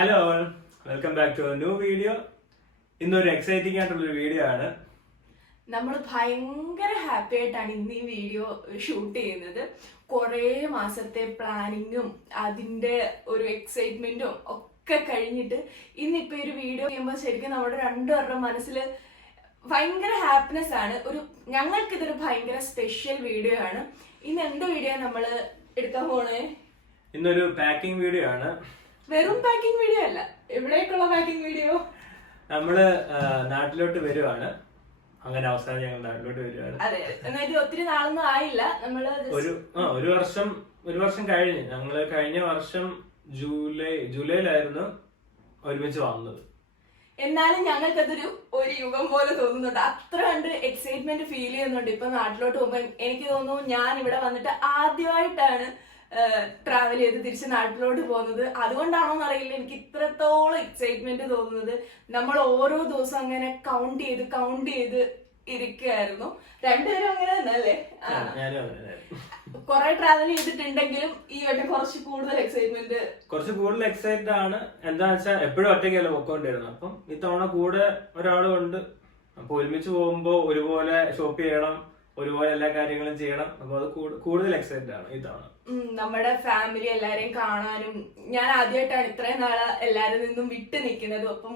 Hello welcome back to new video. ഇന്നൊരു exciting ആയിട്ടുള്ളൊരു video ആണ്. നമ്മൾ ഭയങ്കര ഹാപ്പി ആയിട്ടാണ് ഇന്ന് ഈ വീഡിയോ ഷൂട്ട് ചെയ്യുന്നത്. കുറേ മാസത്തെ പ്ലാനിങ്ങും അതിന്റെ ഒരു എക്സൈറ്റ്മെന്റും ഒക്കെ കഴിഞ്ഞിട്ട് ഇന്നിപ്പോ ഒരു വീഡിയോ ചെയ്യുമ്പോൾ ശരിക്കും നമ്മുടെ രണ്ടുപേരുടെ മനസ്സിൽ ഭയങ്കര ഹാപ്പിനെസ് ആണ്. ഞങ്ങൾക്കിതൊരു ഭയങ്കര സ്പെഷ്യൽ വീഡിയോ ആണ്. ഇന്ന് എന്ത് വീഡിയോ നമ്മൾ എടുക്കാൻ പോണേ? ഇന്നൊരു പാക്കിംഗ് വീഡിയോ ആണ്. വെറും പാക്കിംഗ് വീഡിയോ അല്ല, എവിടേക്കുള്ള പാക്കിംഗ് വീഡിയോ. നമ്മള് നാട്ടിലോട്ട് വരുവാണ്. അങ്ങനെ അവസാനം ഞങ്ങൾ നാട്ടിലോട്ട് വരുവാണ്. അതെ, എന്നിട്ട് ഒത്തിരി നാളൊന്നും ആയില്ല. നമ്മള് ഒരു വർഷം കഴിഞ്ഞ്. ഞങ്ങള് കഴിഞ്ഞ വർഷം ജൂലൈയിലായിരുന്നു ഒരുമിച്ച് വന്നത്. എന്നാലും ഞങ്ങൾക്കതൊരു യുഗം പോലെ തോന്നുന്നുണ്ട്. അത്ര കണ്ട് എക്സൈറ്റ്മെന്റ് ഫീൽ ചെയ്യുന്നുണ്ട്. ഇപ്പൊ നാട്ടിലോട്ട് പോകുമ്പോ എനിക്ക് തോന്നുന്നു ഞാൻ ഇവിടെ വന്നിട്ട് ആദ്യമായിട്ടാണ് ട്രാവൽ ചെയ്ത് തിരിച്ച് നാട്ടിലോട്ട് പോകുന്നത്. അതുകൊണ്ടാണോ എന്നറിയില്ല, എനിക്ക് ഇത്രത്തോളം എക്സൈറ്റ്മെന്റ് തോന്നുന്നത്. നമ്മൾ ഓരോ ദിവസം അങ്ങനെ കൗണ്ട് ചെയ്ത് ഇരിക്കുകയായിരുന്നു. രണ്ടുപേരും അങ്ങനെ തന്നെ അല്ലേ? കുറെ ട്രാവൽ ചെയ്തിട്ടുണ്ടെങ്കിലും ഈ വട്ടം കുറച്ച് കൂടുതൽ എക്സൈറ്റ്മെന്റ് ആണ്. എന്താന്ന് വെച്ചാൽ എപ്പോഴും ഒറ്റയ്ക്കല്ല പൊക്കോണ്ടിരുന്നത്. അപ്പം ഇത്തവണ കൂടെ ഒരാളുണ്ട്. അപ്പൊ ഒരുമിച്ച് പോകുമ്പോ ഒരുപോലെ ഷോപ്പ് ചെയ്യണം, ഒരുപോലെ എല്ലാ കാര്യങ്ങളും ചെയ്യണം. അപ്പൊ അത് കൂടുതൽ എക്സൈറ്റഡ് ആണ് ഇത്തവണ. നമ്മുടെ ഫാമിലി എല്ലാരെയും കാണാനും, ഞാൻ ആദ്യമായിട്ടാണ് ഇത്രയും നാളെ എല്ലാരിൽ നിന്നും വിട്ടു നിൽക്കുന്നത്. അപ്പം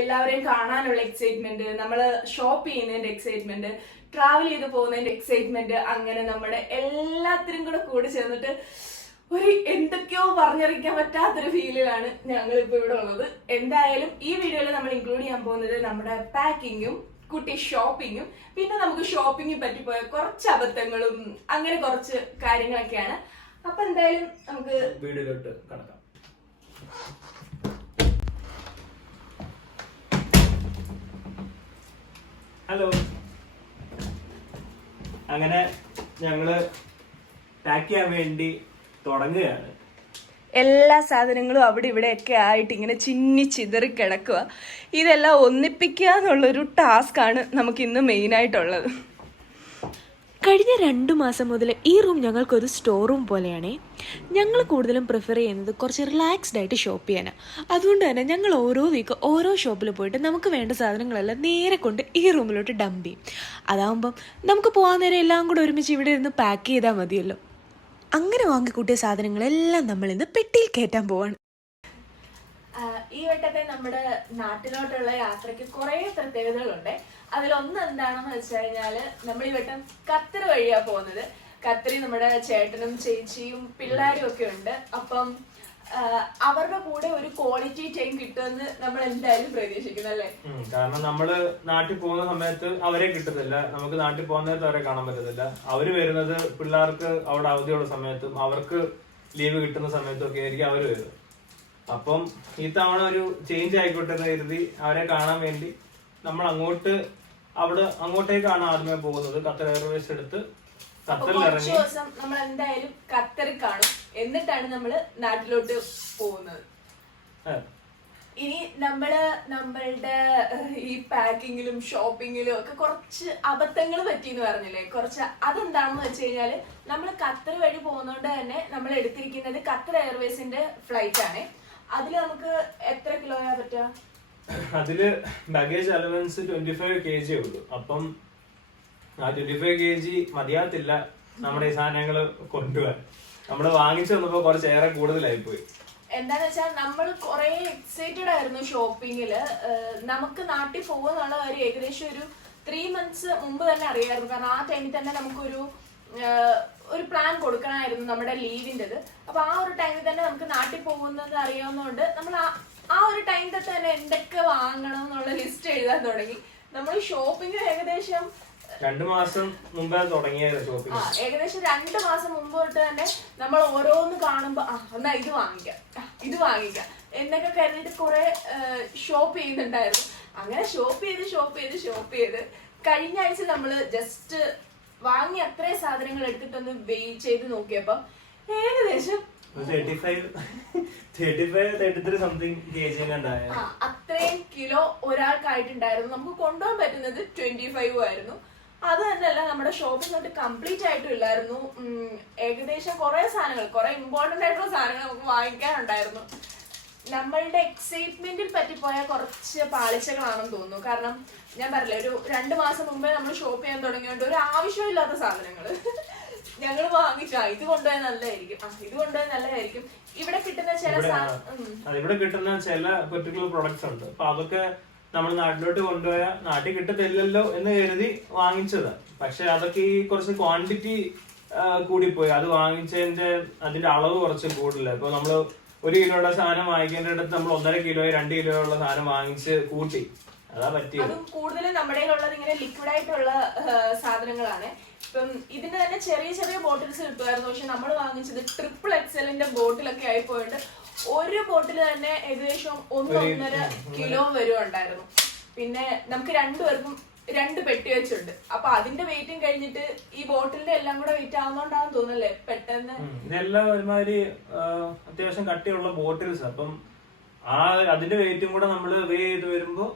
എല്ലാവരെയും കാണാനുള്ള എക്സൈറ്റ്മെന്റ്, നമ്മള് ഷോപ്പ് ചെയ്യുന്നതിന്റെ എക്സൈറ്റ്മെന്റ്, ട്രാവൽ ചെയ്ത് പോകുന്നതിന്റെ എക്സൈറ്റ്മെന്റ്, അങ്ങനെ നമ്മുടെ എല്ലാത്തിനും കൂടെ ചേർന്നിട്ട് ഒരു എന്തൊക്കെയോ പറഞ്ഞറിയിക്കാൻ പറ്റാത്തൊരു ഫീലിലാണ് ഞങ്ങളിപ്പോ ഇവിടെ ഉള്ളത്. എന്തായാലും ഈ വീഡിയോയിൽ നമ്മൾ ഇൻക്ലൂഡ് ചെയ്യാൻ പോകുന്നത് നമ്മുടെ പാക്കിങ്ങും കുട്ടി ഷോപ്പിങ്ങും, പിന്നെ നമുക്ക് ഷോപ്പിങ്ങിൽ പറ്റിപ്പോയ കുറച്ച് അബദ്ധങ്ങളും അങ്ങനെ കുറച്ച് കാര്യങ്ങളൊക്കെയാണ്. അപ്പൊ എന്തായാലും നമുക്ക് വീഡിയോയിലോട്ട് കടക്കാം. ഹലോ, അങ്ങനെ ഞങ്ങള് പാക്ക് ചെയ്യാൻ വേണ്ടി തുടങ്ങുകയാണ്. എല്ലാ സാധനങ്ങളും അവിടെ ഇവിടെയൊക്കെ ആയിട്ട് ഇങ്ങനെ ചിതറി കിടക്കുക. ഇതെല്ലാം ഒന്നിപ്പിക്കുക എന്നുള്ളൊരു ടാസ്ക്കാണ് നമുക്ക് ഇന്ന് മെയിനായിട്ടുള്ളത്. കഴിഞ്ഞ 2 മാസം മുതൽ ഈ റൂം ഞങ്ങൾക്കൊരു സ്റ്റോർ റൂം പോലെയാണേ. ഞങ്ങൾ കൂടുതലും പ്രിഫർ ചെയ്യുന്നത് കുറച്ച് റിലാക്സ്ഡ് ആയിട്ട് ഷോപ്പ് ചെയ്യാനാണ്. അതുകൊണ്ട് തന്നെ ഞങ്ങൾ ഓരോ വീക്ക് ഓരോ ഷോപ്പിൽ പോയിട്ട് നമുക്ക് വേണ്ട സാധനങ്ങളെല്ലാം നേരെ കൊണ്ട് ഈ റൂമിലോട്ട് ഡംപ് ചെയ്യും. അതാകുമ്പം നമുക്ക് പോകാൻ നേരം എല്ലാം കൂടെ ഒരുമിച്ച് ഇവിടെ ഇരുന്ന് പാക്ക് ചെയ്താൽ മതിയല്ലോ. അങ്ങനെ വാങ്ങിക്കൂട്ടിയ സാധനങ്ങളെല്ലാം നമ്മൾ ഇന്ന് പെട്ടിയിൽ കയറ്റാൻ പോവാണ്. ഈ വട്ടത്തെ നമ്മുടെ നാട്ടിലോട്ടുള്ള യാത്രയ്ക്ക് കുറെ പ്രത്യേകതകളുണ്ട്. അതിലൊന്ന് എന്താണെന്ന് വെച്ച് കഴിഞ്ഞാല്, നമ്മൾ ഈ വട്ടം ഖത്തർ വഴിയാ പോകുന്നത്. ഖത്തറിൽ നമ്മുടെ ചേട്ടനും ചേച്ചിയും പിള്ളേരും ഒക്കെ ഉണ്ട്. അപ്പം അവരുടെ കൂടെ ഒരു ക്വാളിറ്റി ടൈം കിട്ടുമെന്ന് നമ്മൾ എന്തായാലും പ്രതീക്ഷിക്കുന്നു അല്ലേ? കാരണം നമ്മള് നാട്ടിൽ പോകുന്ന സമയത്ത് അവരെ കിട്ടുന്നില്ല, നമുക്ക് നാട്ടിൽ പോകുന്നേരത്ത് അവരെ കാണാൻ പറ്റത്തില്ല. അവര് വരുന്നത് പിള്ളേർക്ക് അവിടെ അവധിയുള്ള സമയത്തും അവർക്ക് ലീവ് കിട്ടുന്ന സമയത്തും ഒക്കെ ആയിരിക്കും അവര് വരുന്നത്. അപ്പം ഈ തവണ ഒരു ചേഞ്ച് ആയിക്കോട്ടെ എന്ന് കരുതി അവരെ കാണാൻ വേണ്ടി നമ്മൾ അങ്ങോട്ടേക്കാണ് ആദ്യമേ പോകുന്നത്. ഖത്തർ എയർവേസ് എടുത്ത് കുറച്ച് ദിവസം നമ്മൾ എന്തായാലും ഖത്തറിൽ കാണും, എന്നിട്ടാണ് നമ്മള് നാട്ടിലോട്ട് പോകുന്നത്. ഇനി നമ്മളുടെ ഈ പാക്കിങ്ങിലും ഷോപ്പിങ്ങിലും ഒക്കെ കുറച്ച് അബദ്ധങ്ങൾ പറ്റിയെന്ന് പറഞ്ഞില്ലേ, കുറച്ച് അതെന്താണെന്ന് വെച്ച് കഴിഞ്ഞാല്, നമ്മൾ ഖത്തർ വഴി പോകുന്നോണ്ട് തന്നെ നമ്മൾ എടുത്തിരിക്കുന്നത് ഖത്തർ എയർവേസിന്റെ ഫ്ലൈറ്റ് ആണ്. അതില് നമുക്ക് എത്ര കിലോയാ പറ്റുക? അതില് ബാഗേജ് അലവൻസ് 25 kg ഉള്ളൂ. അപ്പം ആ 25 kg മതിയാത്തില്ല നമ്മുടെ ഈ സാധനങ്ങൾ കൊണ്ടുപോകാൻ. നമ്മള് വാങ്ങിച്ചു വന്നപ്പോ കുറച്ചേറെ കൂടുതലായി പോയി. എന്താന്ന് വെച്ചാൽ നമ്മൾ കുറെ എക്സൈറ്റഡ് ആയിരുന്നു ഷോപ്പിങ്ങില്. നമുക്ക് നാട്ടിൽ പോകുന്നുള്ള കാര്യം ഏകദേശം ഒരു 3 months മുമ്പ് തന്നെ അറിയായിരുന്നു. കാരണം ആ ടൈമിൽ തന്നെ നമുക്കൊരു പ്ലാൻ കൊടുക്കണമായിരുന്നു നമ്മുടെ ലീവിൻ്റെത്. അപ്പൊ ആ ഒരു ടൈമിൽ തന്നെ നമുക്ക് നാട്ടിൽ പോകുന്നത് അറിയാവുന്നതുകൊണ്ട് നമ്മൾ ആ ഒരു ടൈം തൊട്ട് തന്നെ എന്തൊക്കെ വാങ്ങണം എന്നുള്ള ലിസ്റ്റ് എഴുതാൻ തുടങ്ങി. നമ്മൾ ഷോപ്പിംഗ് ഏകദേശം 2 മാസം മുമ്പേ തുടങ്ങിയത്. ഷോപ്പിംഗ് ഏകദേശം 2 മാസം മുമ്പ് തൊട്ട് തന്നെ നമ്മൾ ഓരോന്ന് കാണുമ്പോ എന്നാ ഇത് വാങ്ങിക്കാം എന്നൊക്കെ കരുതിയിട്ട് കുറെ ഷോപ്പ് ചെയ്യുന്നുണ്ടായിരുന്നു. അങ്ങനെ ഷോപ്പ് ചെയ്ത് കഴിഞ്ഞ ആഴ്ച നമ്മള് ജസ്റ്റ് വാങ്ങി അത്രയും സാധനങ്ങൾ എടുത്തിട്ടൊന്ന് വെയ് ചെയ്ത് നോക്കിയപ്പോ ഏകദേശം 33 സംതിങ് kg അത്രയും കിലോ ഒരാൾക്കായിട്ടുണ്ടായിരുന്നു. നമുക്ക് കൊണ്ടുപോകാൻ പറ്റുന്നത് 25 ആയിരുന്നു. അത് തന്നെയല്ല, നമ്മുടെ ഷോപ്പിംഗ് തൊട്ട് കംപ്ലീറ്റ് ആയിട്ടും ഇല്ലായിരുന്നു. ഏകദേശം കുറെ സാധനങ്ങൾ, കുറെ ഇമ്പോർട്ടന്റ് ആയിട്ടുള്ള സാധനങ്ങൾ നമുക്ക് വാങ്ങിക്കാനുണ്ടായിരുന്നു. നമ്മളുടെ എക്സൈറ്റ്മെന്റിൽ പറ്റിപ്പോയ കുറച്ച് പാളിച്ചകളാണെന്ന് തോന്നുന്നു. കാരണം ഞാൻ പറഞ്ഞില്ലേ, ഒരു 2 മാസം മുമ്പേ നമ്മൾ ഷോപ്പ് ചെയ്യാൻ തുടങ്ങിയോണ്ട് ഒരു ആവശ്യമില്ലാത്ത സാധനങ്ങൾ ഞങ്ങൾ വാങ്ങിച്ചാ ഇത് കൊണ്ടുപോയാൽ നല്ലതായിരിക്കും, ഇത് കൊണ്ടുപോയാൽ നല്ലതായിരിക്കും. ഇവിടെ കിട്ടുന്ന ചില ഇവിടെ കിട്ടുന്ന ചില പെർട്ടിക്കുലർ പ്രൊഡക്ട്സ് ഉണ്ട്. അപ്പൊ അതൊക്കെ നമ്മൾ നാട്ടിലോട്ട് കൊണ്ടുപോയാൽ നാട്ടിൽ കിട്ടത്തില്ലല്ലോ എന്ന് കരുതി വാങ്ങിച്ചതാ. പക്ഷെ അതൊക്കെ ഈ കുറച്ച് ക്വാണ്ടിറ്റി കൂടിപ്പോയി. അത് വാങ്ങിച്ചതിന്റെ അതിന്റെ അളവ് കുറച്ച് കൂടുതല. ഇപ്പൊ നമ്മള് 1 കിലോയുടെ സാധനം വാങ്ങിക്കേണ്ടടുത്ത് നമ്മൾ 1.5 കിലോ 2 കിലോ ഉള്ള സാധനം വാങ്ങിച്ച് കൂട്ടി. അതാ പറ്റിയത്. അതും കൂടുതലും നമ്മുടെ ഉള്ളത് ഇങ്ങനെ ലിക്വിഡ് ആയിട്ടുള്ള സാധനങ്ങളാണ്. ഇപ്പം ഇതിന്റെ തന്നെ ചെറിയ ചെറിയ ബോട്ടിൽസ് കിട്ടുമായിരുന്നു. പക്ഷെ നമ്മൾ വാങ്ങിച്ചത് XXL ബോട്ടിലൊക്കെ ആയിപ്പോയിട്ട് ഒരു ബോട്ടിൽ തന്നെ ഏകദേശം 1-1.5 കിലോ വരുണ്ടായിരുന്നു. പിന്നെ നമുക്ക് 2 പേർക്കും 2 പെട്ടി വെച്ചുണ്ട്. അപ്പൊ അതിന്റെ വെയിറ്റും കഴിഞ്ഞിട്ട് ഈ ബോട്ടിലിന്റെ എല്ലാം കൂടെ വെയിറ്റ് ആവുന്നോണ്ടാന്ന് തോന്നല്ലേ പെട്ടെന്ന്. ഇതെല്ലാം ഒരുമാതിരി അത്യാവശ്യം കട്ടിയുള്ള ബോട്ടിൽസ്. അപ്പം അതിന്റെ വെയിറ്റും കൂടെ നമ്മള് വേ ചെയ്ത് വരുമ്പോ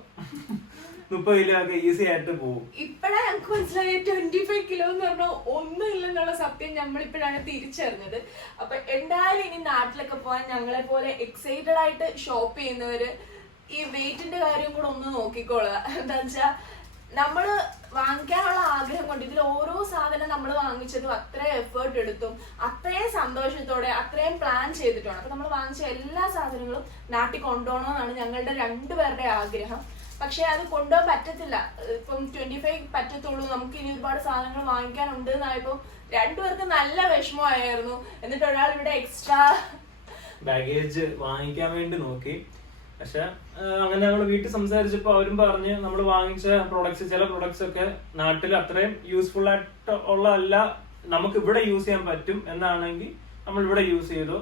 30 കിലോ ഒക്കെ ഈസി ആയിട്ട് പോകും. ഇപ്പഴാ ഞങ്ങൾക്ക് മനസ്സിലായ 25 കിലോ എന്ന് പറഞ്ഞാൽ ഒന്നും ഇല്ലെന്നുള്ള സത്യം നമ്മളിപ്പോഴാണ് തിരിച്ചറിഞ്ഞത്. അപ്പൊ എന്തായാലും ഇനി നാട്ടിലൊക്കെ പോകാൻ ഞങ്ങളെ പോലെ എക്സൈറ്റഡ് ആയിട്ട് ഷോപ്പ് ചെയ്യുന്നവര് ഈ വെയിറ്റിന്റെ കാര്യം കൂടെ ഒന്ന് നോക്കിക്കോളുക. എന്താ വെച്ചാ നമ്മള് വാങ്ങിക്കാനുള്ള ആഗ്രഹം കൊണ്ട് ഇതിൽ ഓരോ സാധനം നമ്മൾ വാങ്ങിച്ചതും അത്രയും എഫേർട്ട് എടുത്തും അത്രയും സന്തോഷത്തോടെ അത്രയും പ്ലാൻ ചെയ്തിട്ടാണ്. അപ്പൊ നമ്മൾ വാങ്ങിച്ച എല്ലാ സാധനങ്ങളും നാട്ടിൽ കൊണ്ടുപോകണമെന്നാണ് ഞങ്ങളുടെ 2 പേരുടെ ആഗ്രഹം. പക്ഷെ അത് കൊണ്ടുപോകാൻ പറ്റത്തില്ല. ഇപ്പം 25 പറ്റത്തുള്ളൂ, നമുക്ക് ഇനി ഒരുപാട് സാധനങ്ങൾ വാങ്ങിക്കാനുണ്ട് എന്നായപ്പോ 2 പേർക്ക് നല്ല വിഷമമായിരുന്നു. എന്നിട്ട് ഒരാൾ ഇവിടെ എക്സ്ട്രാ ബാഗേജ് വാങ്ങിക്കാൻ വേണ്ടി നോക്കി. പക്ഷെ അങ്ങനെ നമ്മൾ വീട്ടിൽ സംസാരിച്ചപ്പോ അവരും പറഞ്ഞ് നമ്മൾ വാങ്ങിച്ച പ്രൊഡക്ട്സ് ചില പ്രൊഡക്ട്സ് ഒക്കെ നാട്ടിൽ അത്രയും യൂസ്ഫുൾ ആയിട്ട് ഉള്ളതല്ല, നമുക്ക് ഇവിടെ യൂസ് ചെയ്യാൻ പറ്റും എന്നാണെങ്കിൽ നമ്മൾ ഇവിടെ യൂസ് ചെയ്തു.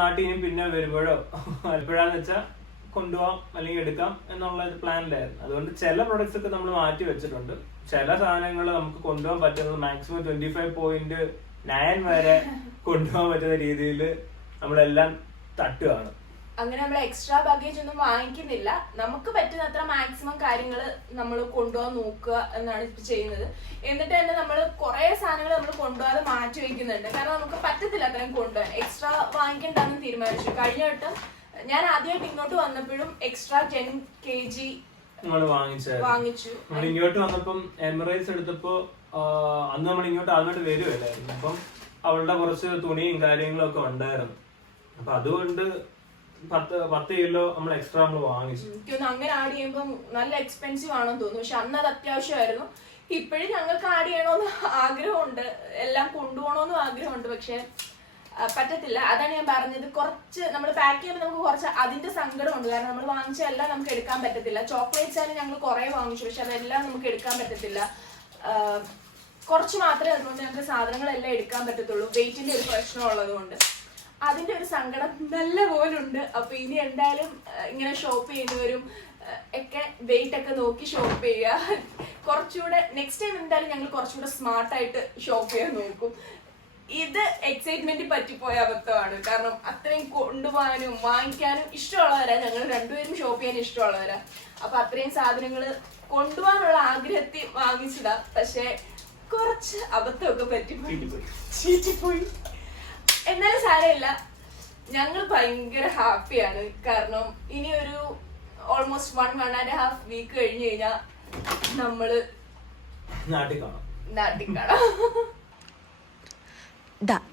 നാട്ടിൽ ഇനി പിന്നെ വരുമ്പോഴോ എപ്പോഴാന്ന് വെച്ചാൽ കൊണ്ടുപോകാം അല്ലെങ്കിൽ എടുക്കാം എന്നുള്ള പ്ലാനിലായിരുന്നു. അതുകൊണ്ട് ചില പ്രൊഡക്ട്സ് ഒക്കെ നമ്മൾ മാറ്റി വെച്ചിട്ടുണ്ട്. ചില സാധനങ്ങൾ നമുക്ക് കൊണ്ടുപോകാൻ പറ്റുന്നത് മാക്സിമം 25.9 വരെ കൊണ്ടുപോകാൻ പറ്റുന്ന രീതിയിൽ നമ്മളെല്ലാം തട്ടുകയാണ്. അങ്ങനെ നമ്മൾ എക്സ്ട്രാ ബാഗേജ് ഒന്നും വാങ്ങിക്കുന്നില്ല. നമുക്ക് പറ്റുന്ന അത്ര മാക്സിമം കാര്യങ്ങൾ നമ്മൾ കൊണ്ടുപോകാൻ നോക്കുക എന്നാണ് ഇപ്പൊ ചെയ്യുന്നത്. എന്നിട്ട് തന്നെ നമ്മൾ കുറെ സാധനങ്ങൾ നമ്മൾ കൊണ്ടുപോകാതെ മാറ്റി വെക്കുന്നുണ്ട്. കാരണം നമുക്ക് പറ്റത്തില്ല അത്രയും കൊണ്ടുപോകാൻ. എക്സ്ട്രാ വാങ്ങിക്കണ്ടെന്ന് തീരുമാനിച്ചു. കഴിഞ്ഞ വട്ടം ഞാൻ ആദ്യമായിട്ട് ഇങ്ങോട്ട് വന്നപ്പോഴും എക്സ്ട്രാ 10 kg വാങ്ങിച്ചു. ഇങ്ങോട്ട് വന്നപ്പം എമിറേറ്റ്സ് എടുത്തപ്പോ അന്ന് നമ്മൾ ഇങ്ങോട്ട് ആദ്യമായിട്ട് വരുമല്ലായിരുന്നു. അപ്പം അവളുടെ കുറച്ച് തുണിയും കാര്യങ്ങളും ഒക്കെ ഉണ്ടായിരുന്നു. അപ്പൊ അതുകൊണ്ട് 10 കിലോ നമ്മൾ എക്സ്ട്രാ വാങ്ങിച്ചു. എനിക്കൊന്ന് അങ്ങനെ ആഡ് ചെയ്യുമ്പോൾ നല്ല എക്സ്പെൻസീവ് ആണെന്ന് തോന്നുന്നു. പക്ഷെ അന്ന് അത് അത്യാവശ്യമായിരുന്നു. ഇപ്പോഴും ഞങ്ങൾക്ക് ആഡ് ചെയ്യണമെന്ന് ആഗ്രഹമുണ്ട്, എല്ലാം കൊണ്ടുപോകണമെന്നും ആഗ്രഹമുണ്ട്. പക്ഷെ പറ്റത്തില്ല. അതാണ് ഞാൻ പറഞ്ഞത്, കുറച്ച് നമ്മൾ പാക്ക് ചെയ്യുമ്പോൾ നമുക്ക് കുറച്ച് അതിന്റെ സങ്കടമുണ്ട്. കാരണം നമ്മൾ വാങ്ങിച്ച എല്ലാം നമുക്ക് എടുക്കാൻ പറ്റത്തില്ല. ചോക്ലേറ്റ്സ് ആയാലും ഞങ്ങൾ കുറെ വാങ്ങിച്ചു, പക്ഷെ അതെല്ലാം നമുക്ക് എടുക്കാൻ പറ്റത്തില്ല. കുറച്ച് മാത്രമേ അതുകൊണ്ട് ഞങ്ങൾക്ക് സാധനങ്ങളെല്ലാം എടുക്കാൻ പറ്റത്തുള്ളൂ. വെയിറ്റിന്റെ ഒരു പ്രശ്നം ഉള്ളത് കൊണ്ട് അതിന്റെ ഒരു സങ്കടം നല്ല പോലുണ്ട്. അപ്പൊ ഇനി എന്തായാലും ഇങ്ങനെ ഷോപ്പ് ചെയ്യുന്നവരും ഒക്കെ വെയിറ്റ് ഒക്കെ നോക്കി ഷോപ്പ് ചെയ്യുക. കുറച്ചുകൂടെ നെക്സ്റ്റ് ടൈം എന്തായാലും ഞങ്ങൾ കുറച്ചുകൂടെ സ്മാർട്ടായിട്ട് ഷോപ്പ് ചെയ്യാൻ നോക്കും. ഇത് എക്സൈറ്റ്മെന്റ് പറ്റിപ്പോയ അബദ്ധമാണ്. കാരണം അത്രയും കൊണ്ടുപോകാനും വാങ്ങിക്കാനും ഇഷ്ടമുള്ളവരാ. ഞങ്ങൾ 2 പേരും ഷോപ്പ് ചെയ്യാൻ ഇഷ്ടമുള്ളവരാ. അപ്പൊ അത്രയും സാധനങ്ങൾ കൊണ്ടുപോകാനുള്ള ആഗ്രഹത്തിൽ വാങ്ങിച്ചതാ. പക്ഷെ കുറച്ച് അബദ്ധമൊക്കെ ചീറ്റിപ്പോയി. എന്നാലും സാരമില്ല, ഞങ്ങൾ ഭയങ്കര ഹാപ്പിയാണ്. കാരണം ഇനി ഒരു ഓൾമോസ്റ്റ് 1.5 വീക്ക് കഴിഞ്ഞ് കഴിഞ്ഞാൽ നമ്മള് നാട്ടിൽ കാണാം.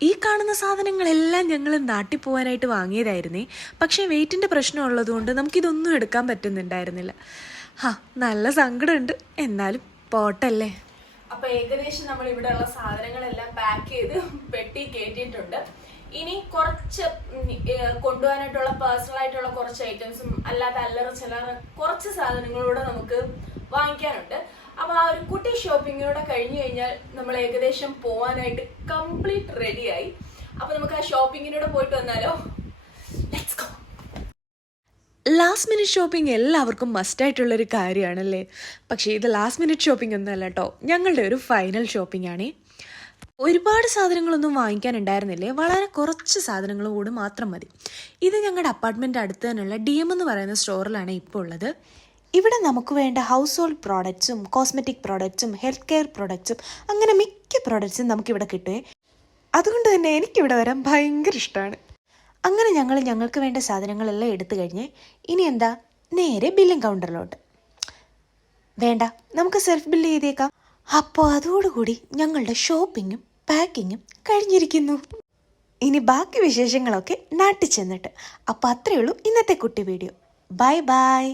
ഈ കാണുന്ന സാധനങ്ങളെല്ലാം ഞങ്ങൾ നാട്ടിൽ പോകാനായിട്ട് വാങ്ങിയതായിരുന്നേ. പക്ഷേ വെയിറ്റിൻ്റെ പ്രശ്നം ഉള്ളതുകൊണ്ട് നമുക്കിതൊന്നും എടുക്കാൻ പറ്റുന്നുണ്ടായിരുന്നില്ല. നല്ല സങ്കടമുണ്ട്, എന്നാലും പോട്ടല്ലേ. അപ്പൊ ഏകദേശം നമ്മൾ ഇവിടെ ഉള്ള സാധനങ്ങളെല്ലാം പാക്ക് ചെയ്ത് പെട്ടി കയറ്റിയിട്ടുണ്ട്. ഇനി കുറച്ച് കൊണ്ടുപോകാനായിട്ടുള്ള പേഴ്സണൽ ആയിട്ടുള്ള കുറച്ച് ഐറ്റംസും അല്ലാതെ അല്ലറ ചില്ലറ കുറച്ച് സാധനങ്ങളൂടെ നമുക്ക് വാങ്ങിക്കാനുണ്ട്. അപ്പൊ ആ ഒരു കുട്ടി ഷോപ്പിങ്ങിലൂടെ കഴിഞ്ഞു കഴിഞ്ഞാൽ നമ്മൾ ഏകദേശം പോവാനായിട്ട് കംപ്ലീറ്റ് റെഡിയായി. അപ്പൊ നമുക്ക് ആ ഷോപ്പിങ്ങിലൂടെ പോയിട്ട് വന്നാലോ? Let's go. Last minute shopping എല്ലാവർക്കും മസ്റ്റായിട്ടുള്ളൊരു കാര്യമാണല്ലേ. പക്ഷേ ഇത് ലാസ്റ്റ് മിനിറ്റ് ഷോപ്പിംഗ് ഒന്നുമല്ല കേട്ടോ, ഞങ്ങളുടെ ഒരു ഫൈനൽ ഷോപ്പിംഗ് ആണേ. ഒരുപാട് സാധനങ്ങളൊന്നും വാങ്ങിക്കാനുണ്ടായിരുന്നില്ലേ, വളരെ കുറച്ച് സാധനങ്ങൾ കൂടി മാത്രം മതി. ഇത് ഞങ്ങളുടെ അപ്പാർട്ട്മെൻറ്റ് അടുത്ത് തന്നെയുള്ള DM എന്ന് പറയുന്ന സ്റ്റോറിലാണ് ഇപ്പോൾ ഉള്ളത്. ഇവിടെ നമുക്ക് വേണ്ട ഹൗസ് ഹോൾഡ് പ്രോഡക്ട്സും കോസ്മെറ്റിക് പ്രോഡക്ട്സും ഹെൽത്ത് കെയർ പ്രോഡക്ട്സും അങ്ങനെ മിക്ക പ്രോഡക്ട്സും നമുക്കിവിടെ കിട്ടുമേ. അതുകൊണ്ട് തന്നെ എനിക്കിവിടെ വരാൻ ഭയങ്കര ഇഷ്ടമാണ്. അങ്ങനെ ഞങ്ങൾക്ക് വേണ്ട സാധനങ്ങളെല്ലാം എടുത്തു കഴിഞ്ഞ് ഇനി എന്താ, നേരെ ബില്ലിംഗ് കൗണ്ടറിലോട്ട്. വേണ്ട, നമുക്ക് സെൽഫ് ബില്ല് ചെയ്തേക്കാം. അപ്പോൾ അതോടുകൂടി ഞങ്ങളുടെ ഷോപ്പിങ്ങും പാക്കിങ്ങും കഴിഞ്ഞിരിക്കുന്നു. ഇനി ബാക്കി വിശേഷങ്ങളൊക്കെ നാട്ടിൽ ചെന്നിട്ട്. അപ്പോൾ അത്രയേ ഉള്ളൂ ഇന്നത്തെ കുട്ടി വീഡിയോ. Bye bye.